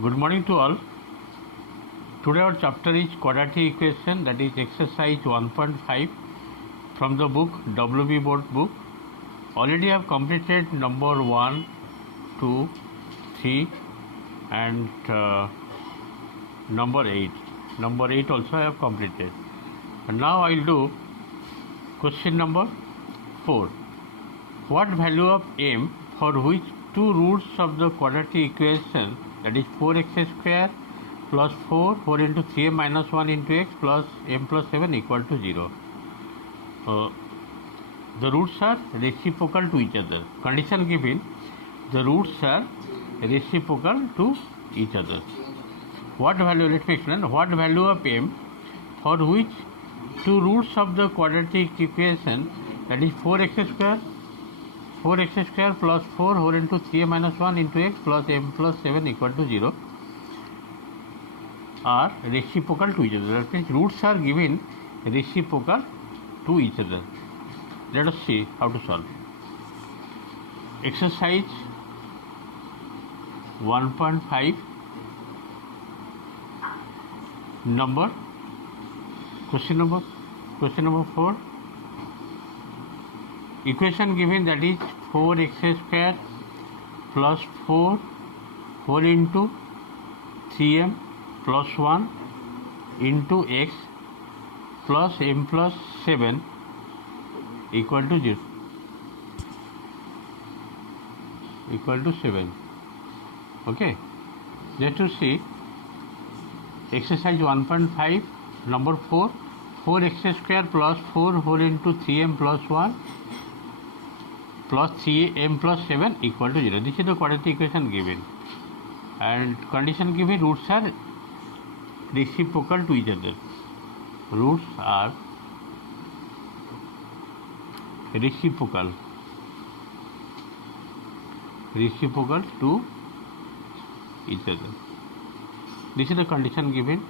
Good morning to all. Today our chapter is quadratic equation, that is exercise 1.5 from the book WB board book. Already I have completed number 1, 2, 3 and number 8. Number 8 also I have completed. And now I will do question number 4. What value of m for which two roots of the quadratic equation, that is 4x square plus 4 into 3m minus 1 into x plus m plus 7 equal to 0. The roots are reciprocal to each other. Condition given, the roots are reciprocal to each other. What value, let me explain, what value of m for which two roots of the quadratic equation, that is 4x square plus 4 into 3m minus 1 into x plus m plus 7 equal to 0 are reciprocal to each other. That means roots are given reciprocal to each other. Let us see how to solve. Exercise 1.5 question number 4. Equation given, that is 4x square plus 4 into 3m plus 1 into x plus m plus 7 equal to 0 equal to 7. Okay, just to see exercise 1.5 number 4, 4x square plus 4 into 3m plus 1 plus 3m plus 7 equal to 0. This is the quadratic equation given, and condition given, roots are reciprocal to each other. Roots are reciprocal to each other. This is the condition given.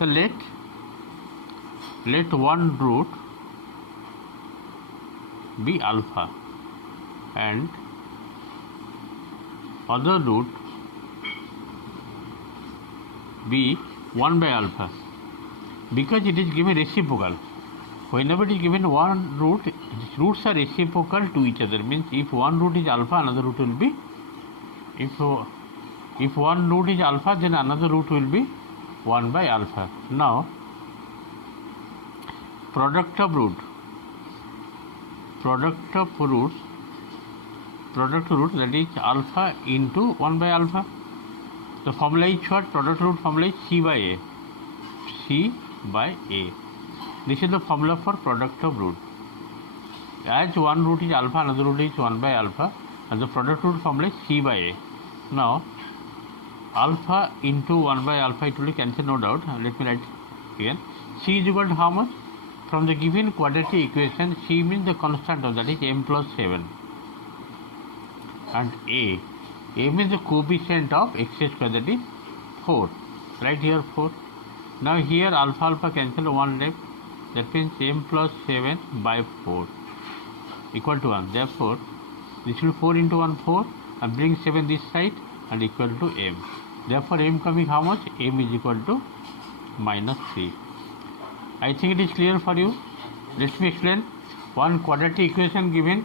So let one root be alpha and other root be 1 by alpha, because it is given reciprocal. Whenever it is given one root, roots are reciprocal to each other, means if one root is alpha, another root will be, if one root is alpha, then another root will be 1 by alpha. Now product of roots, that is alpha into 1 by alpha. The formula is what? Product root formula is C by A. This is the formula for product of root. As one root is alpha, another root is 1 by alpha, and the product root formula is C by A. Now alpha into 1 by alpha, it will cancel, no doubt. Let me write again. C is equal to how much? From the given quadratic equation, C means the constant of, that is m plus 7, and A means the coefficient of x square, that is 4. Right here 4. Now here alpha cancel, 1 left. That means m plus 7 by 4 equal to 1. Therefore this will 4 into 1 4, and bring 7 this side and equal to m. Therefore m coming how much? M is equal to minus 3. I think it is clear for you. Let me explain. One quadratic equation given,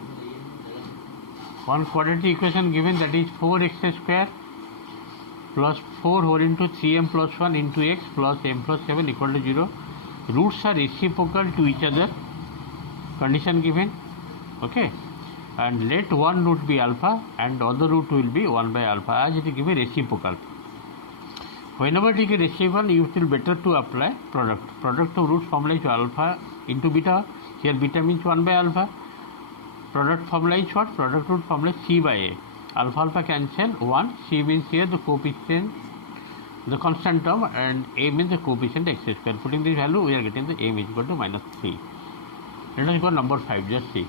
that is 4x square plus 4 into 3m plus 1 into x plus m plus 7 equal to 0. Roots are reciprocal to each other. Condition given. Okay, and let one root be alpha and other root will be 1 by alpha, as it is given reciprocal. Whenever it is reciprocal, you feel better to apply product of roots formula is alpha into beta. Here beta means 1 by alpha. Product formula is what? Product root formula is C by A. Alpha cancel, 1. C means here the coefficient, the constant term, and A means the coefficient x square. Putting this value, we are getting the m is equal to minus 3. Let us go number 5. Just see.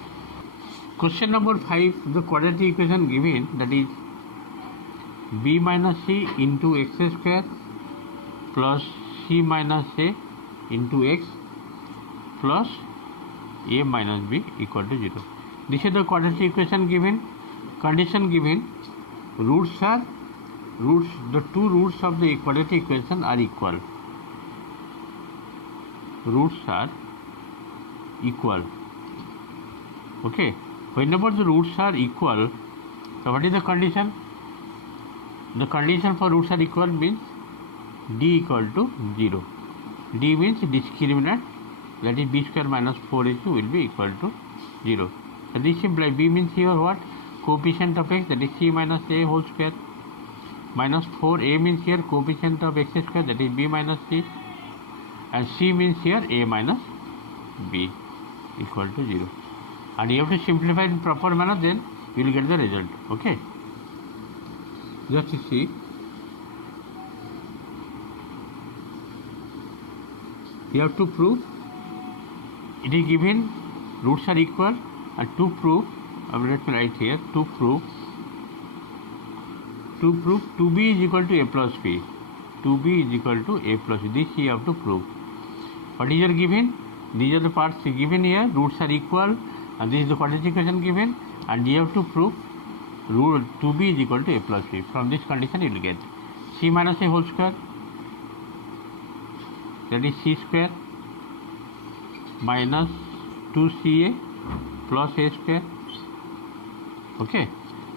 Question number 5, the quadratic equation given, that is b minus c into x square plus c minus a into x plus a minus b equal to 0. This is the quadratic equation given. Condition given, the two roots of the quadratic equation are equal. Roots are equal. Okay. Whenever the roots are equal, so what is the condition? The condition for roots are equal means d equal to 0. D means discriminant, that is b square minus 4ac will be equal to 0. So this implies b means here what? Coefficient of x, that is c minus a whole square, minus 4a means here coefficient of x square, that is b minus c, and c means here a minus b equal to 0. And you have to simplify in proper manner, then you will get the result. Okay. Just see. You have to prove it is given roots are equal, and to prove, I will write here, to prove 2b is equal to a plus b. 2b is equal to a plus b. This you have to prove. What is your given? These are the parts given here. Roots are equal, and this is the quadratic equation given, and you have to prove root 2b is equal to a plus b. From this condition you will get c minus a whole square, that is c square minus 2ca plus a square. Okay,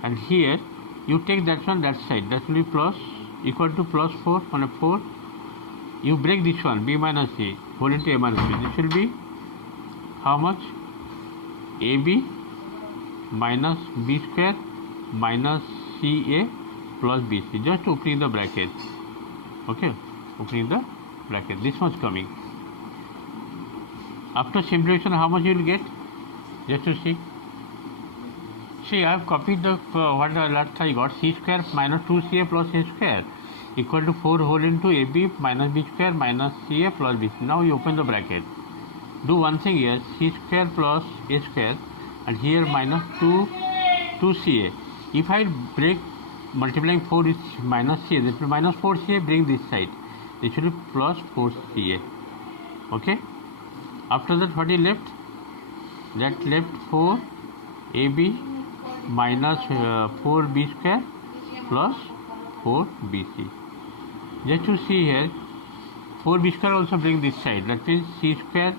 and here you take that one that side, that will be plus equal to plus 4 on a 4. You break this one, b minus a whole into a minus b. This will be how much? ab minus b square minus ca plus bc, just opening the bracket. Okay, opening the bracket, this much coming. After simplification, how much you will get? Just to see. See, I have copied the what the last I got, c square minus 2ca plus a square equal to 4 whole into ab minus b square minus ca plus bc. Now you open the bracket. Do one thing here, c square plus a square, and here minus 2ca. If I break multiplying 4 is minus ca, this will minus 4ca, bring this side. This will be plus 4ca. Okay. After that, what is left? That left 4ab minus 4b square plus 4bc. Just to see here, 4b square also bring this side. That means c square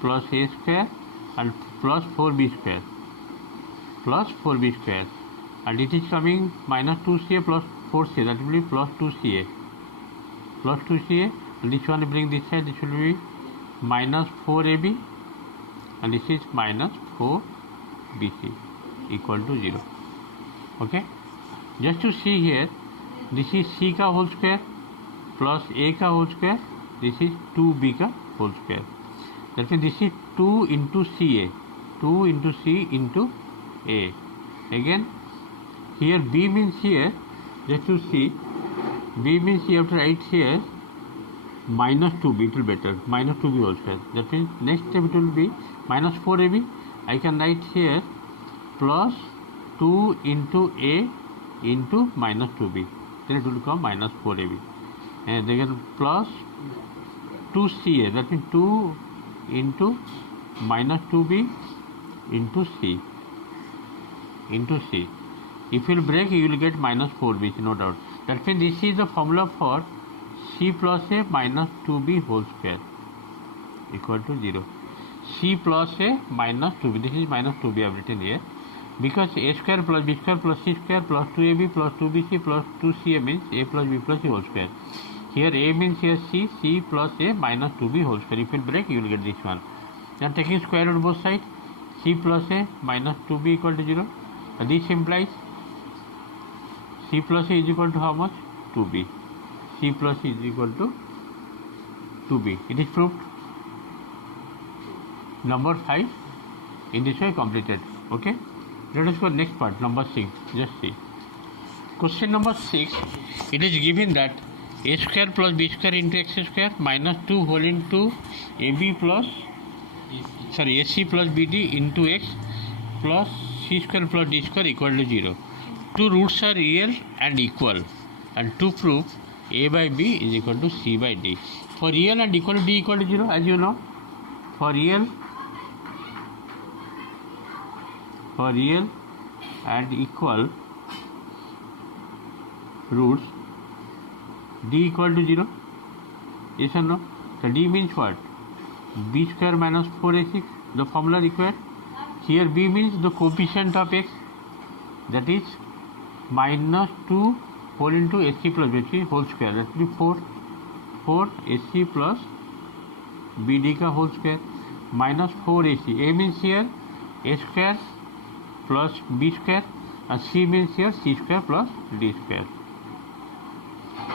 plus a square and plus 4b square plus 4b square, and it is coming minus 2ca plus 4ca, that will be plus 2ca plus 2ca, and this one bring this side, this will be minus 4ab, and this is minus 4bc equal to 0. Okay, just to see here, this is c ka whole square plus a ka whole square, this is 2b ka whole square. That means this is 2 into ca, 2 into c into a. Again here b means here, just to see, b means you have to write here minus 2b, it will better, minus 2b whole square. That means next step it will be minus 4ab. I can write here plus 2 into a into minus 2b, then it will become minus 4ab, and again plus 2ca, that means 2 into minus 2b into c into c. If you will break, you will get minus 4b, no doubt. That means this is the formula for c plus a minus 2b whole square equal to 0. C plus a minus 2b, this is minus 2b I have written here, because a square plus b square plus c square plus 2ab plus 2bc plus 2ca means a plus b plus c whole square. Here a means here c plus a minus 2b whole square. If you break, you will get this one. Then taking square root both sides, c plus a minus 2b equal to 0. This implies c plus a is equal to how much? 2b. C plus a is equal to 2b. It is proved. Number 5 in this way completed. Okay. Let us go next part, number 6. Just see. Question number 6. It is given that a square plus b square into x square minus 2 whole into ac plus bd into x plus c square plus d square equal to 0. Two roots are real and equal, and to prove a by b is equal to c by d. For real and equal to d equal to 0, as you know, for real and equal roots, d equal to 0. Yes or no? So d means what? B square minus 4ac, the formula required. Here b means the coefficient of x, that is minus 2 whole into ac plus bc whole square, that will be 4 ac plus bd ka whole square minus 4ac. A means here a square plus b square, and c means here c square plus d square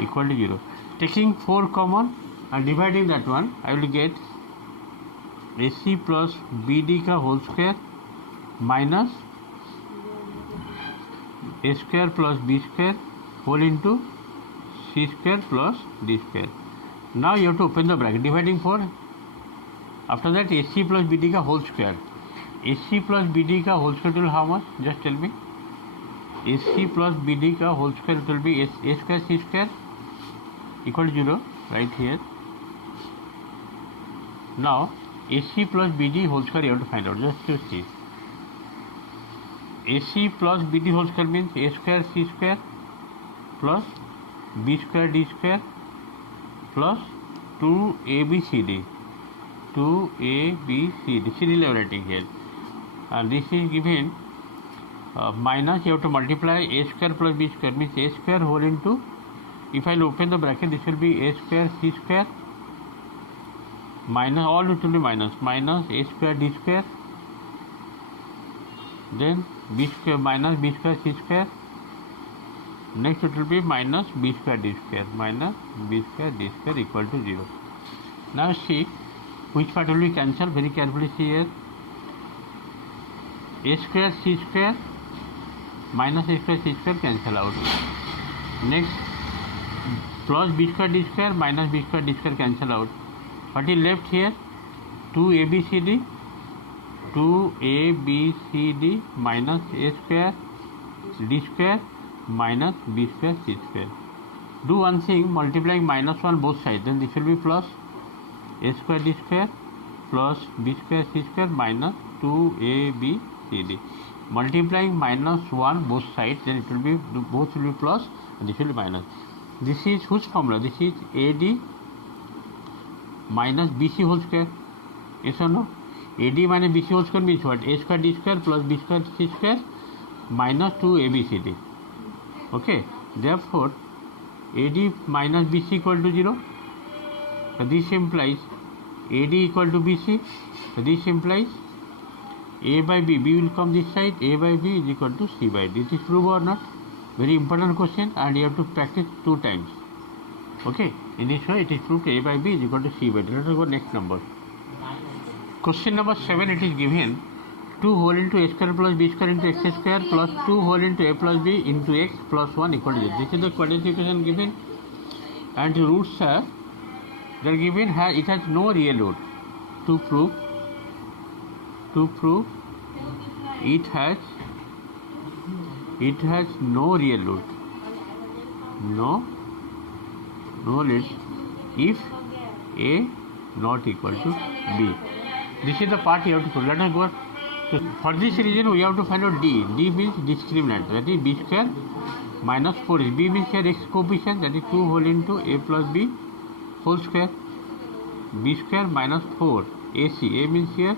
equal to 0. Taking 4 common and dividing that one, I will get ac plus bd ka whole square minus a square plus b square whole into c square plus d square. Now you have to open the bracket, dividing 4. After that, ac plus bd ka whole square. ac plus bd ka whole square will how much? Just tell me. ac plus bd ka whole square will be a square c square equal to 0 right here. Now ac plus bd whole square you have to find out. Just to see, ac plus bd whole square means a square c square plus b square d square plus 2abcd. 2abcd serial writing here, and this is given minus, you have to multiply a square plus b square means a square whole into, if I will open the bracket, this will be a square c square minus, all it will be minus a square d square, then b square minus b square c square, next it will be minus b square d square equal to 0. Now see which part will be cancelled. Very carefully see here. A square c square minus a square c square cancel out. Next plus b square d square minus b square d square cancel out. What is left here? 2abcd minus a square d square minus b square c square. Do one thing, multiplying minus 1 both sides, then this will be plus a square d square plus b square c square minus 2abcd. Multiplying minus 1 both sides, then it will be, both will be plus and this will be minus. This is whose formula? This is ad minus bc whole square. Yes or no? ad minus bc whole square means what? A square d square plus b square c square minus 2abcd. Okay, therefore ad minus bc equal to 0. So this implies ad equal to bc. So this implies a by b will come this side, a by b is equal to c by d. This is true or not? Very important question, and you have to practice 2 times. Okay, in this way it is proved a by b is equal to c by d. Let us go next number. Question number 7, it is given 2 whole into a square plus b square into x square plus 2 whole into a plus b into x plus 1 equal to 0. This is the quadratic equation given, and the roots are, they are given, it has no real root. To prove it has no real root. No root if a not equal to b. This is the part you have to prove. Let us go. So for this reason we have to find out d. D means discriminant, that is b square minus 4 is, b means here x coefficient, that is 2 whole into a plus b whole square, b square minus 4 ac, a means here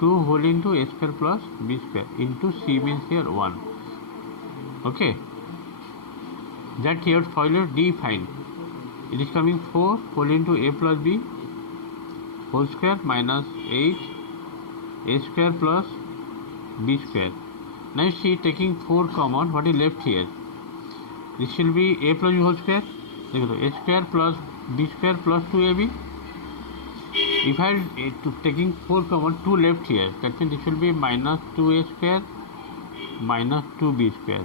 2 whole into a square plus b square into c means here 1. Okay, that here follow d find. It is coming 4 whole into a plus b whole square minus 8 a square plus b square. Now see, taking 4 common, what is left here? This will be a plus b whole square, a square plus b square plus 2ab. If I taking 4 common, 2 left here, that means this will be minus 2a square minus 2b square.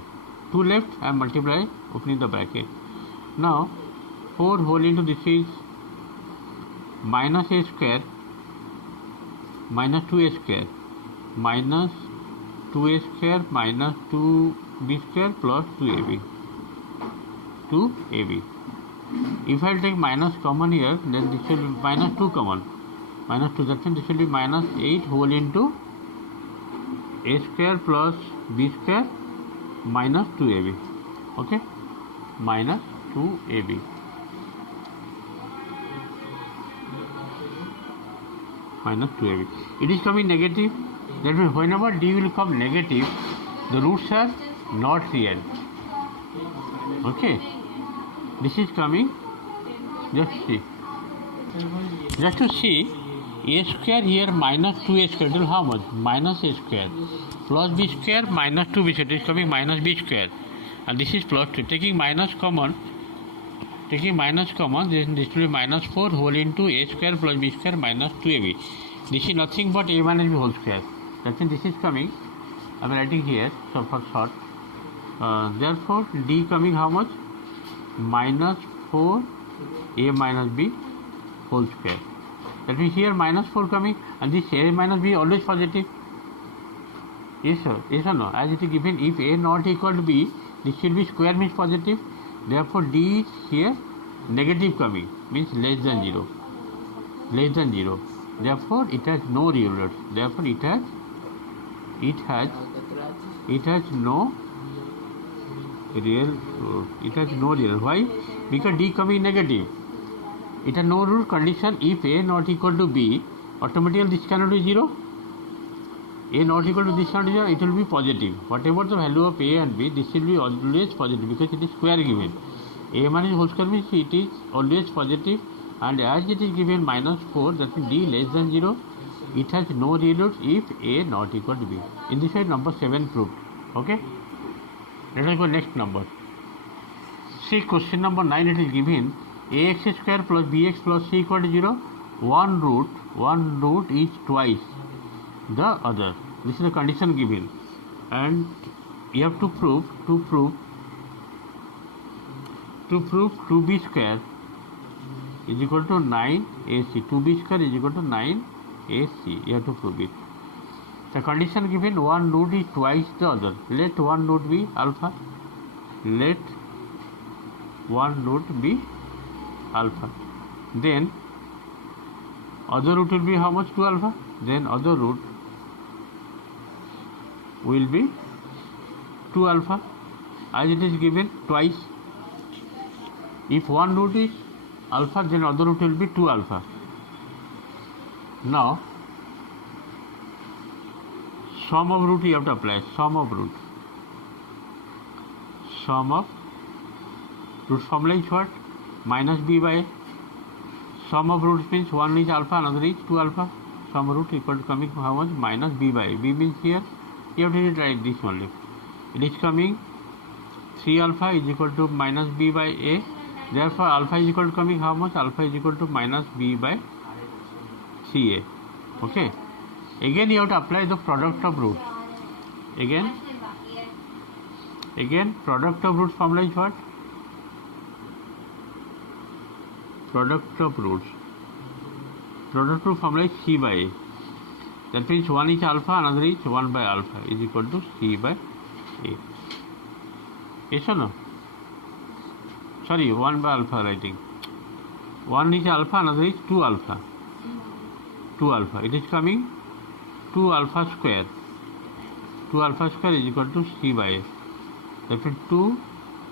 2 left, I multiply, opening the bracket. Now 4 whole into, this is minus a square minus 2a square minus 2a square minus 2b square plus 2ab. If I take minus common here, then this will be minus 2 common. Minus 2, that means this will be minus 8 whole into a square plus b square minus 2ab. Okay, minus 2ab. Minus 2ab. It is coming negative. That means whenever d will come negative, the roots are not real. Okay. This is coming. Just see. Just to see, a square here minus 2a square. That is how much? Minus a square. Plus b square minus 2b square. It is coming minus b square. And this is plus 2. Taking minus common, then this will be minus 4 whole into a square plus b square minus 2ab. This is nothing but a minus b whole square. That means this is coming. I am writing here, so for short. Therefore, d coming how much? Minus 4 a minus b whole square. That means here minus 4 coming, and this a minus b always positive. Yes sir, yes or no? As it is given, if a not equal to b, this should be square means positive. Therefore, d is here negative coming, means less than 0. Less than 0. Therefore, it has no real roots. Therefore, it has no real root. It has no real. Why? Because d coming negative. It has no root condition. If a not equal to b, automatically this cannot be 0. A not equal to this cannot be 0. It will be positive. Whatever the value of a and b, this will be always positive because it is square given. A minus whole square means it is always positive, and as it is given minus 4, that means d less than 0. It has no real roots if a not equal to b. In this way, number 7 proved. Okay. Let us go next number. See question number 9. It is given ax square plus bx plus c equal to 0. One root is twice the other. This is the condition given, and you have to prove 2b square is equal to 9ac. 2b square is equal to 9ac. You have to prove it. The condition given, one root is twice the other. Let one root be alpha. Let one root be alpha. Then other root will be how much? 2 alpha. Then other root will be 2 alpha, as it is given twice. If one root is alpha, then other root will be 2 alpha. Now sum of root you have to apply. Sum of root formula is what? Minus b by a. Sum of roots means one is alpha, another is 2 alpha. Sum of root equal to coming how much? Minus b by a. B means here you have to write this only. It is coming 3 alpha is equal to minus b by a. Therefore, alpha is equal to coming how much? Alpha is equal to minus b by ca. Okay. Again you have to apply the product of roots. Again product of roots formula is what? Product of roots formula is c by a. That means one is alpha, another is 1 by alpha is equal to c by a. Yes or no? Sorry, 1 by alpha writing. One is alpha, another is 2 alpha. 2 alpha. It is coming 2 alpha square. 2 alpha square is equal to c by a. That means 2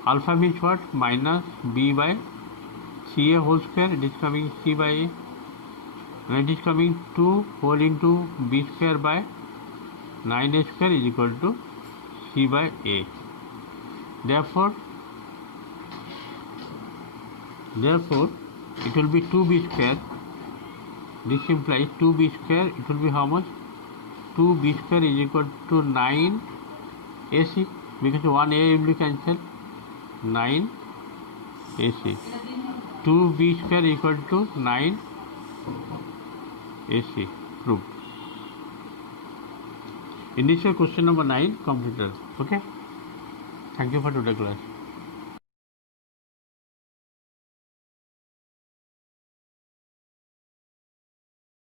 alpha means what? Minus b by ca whole square. It is coming c by a. And it is coming 2 whole into b square by 9a square is equal to c by a. Therefore it will be 2b square. This implies 2b square. It will be how much? 2b square is equal to 9ac, because 1a will be cancelled. 9ac. 2b square is equal to 9ac. Proved. In this way, question number 9 completed. Okay. Thank you for today's class.